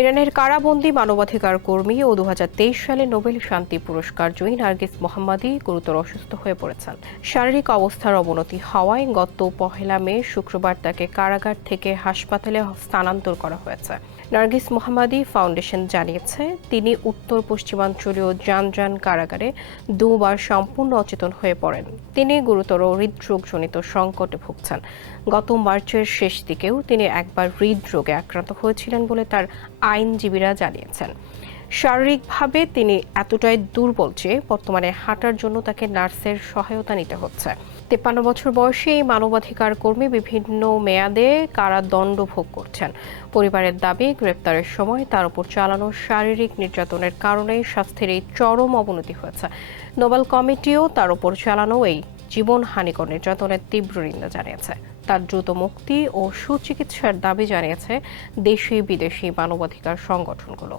ইরানের কারাবন্দী মানবাধিকার কর্মী ও 2023 সালে নোবেল শান্তি পুরস্কার জয়ী নার্গিস মোহাম্মদী গুরুতর অসুস্থ হয়ে পড়েছেন। শারীরিক অবস্থার অবনতি হওয়ায় গত 1 মে শুক্রবার তাকে কারাগার থেকে হাসপাতালে স্থানান্তর করা হয়েছে। নার্গিস মোহাম্মদী ফাউন্ডেশন জানিয়েছে, তিনি উত্তর পশ্চিমাঞ্চলীয় জানজান কারাগারে 2 বার সম্পূর্ণ অচেতন হয়ে পড়েন। তিনি গুরুতর হৃদরোগজনিত সংকটে ভুগছেন। গত মার্চের শেষ দিকেও তিনি একবার হৃদরোগে আক্রান্ত হয়েছিলেন বলে তার আইনজীবীরা জানিয়েছেন। শারীরিকভাবে তিনি এতটাই দুর্বল যে বর্তমানে হাঁটার জন্য তাকে নার্সের সহায়তা নিতে হচ্ছে। 53 বছর বয়সী এই মানবাধিকার কর্মী বিভিন্ন মেয়াদে কারাদণ্ড ভোগ করছেন। পরিবারের দাবি, গ্রেপ্তারের সময় তার উপর চালানো শারীরিক নির্যাতনের কারণেই স্বাস্থ্যের এই চরম অবনতি হয়েছে। নোবেল কমিটিও তার উপর চালানো এই জীবনহানিকর নির্যাতনের তীব্র নিন্দা জানিয়েছে। তার দ্রুত মুক্তি ও সুচিকিৎসার দাবি জানিয়েছে দেশি বিদেশি মানবাধিকার সংগঠনগুলো।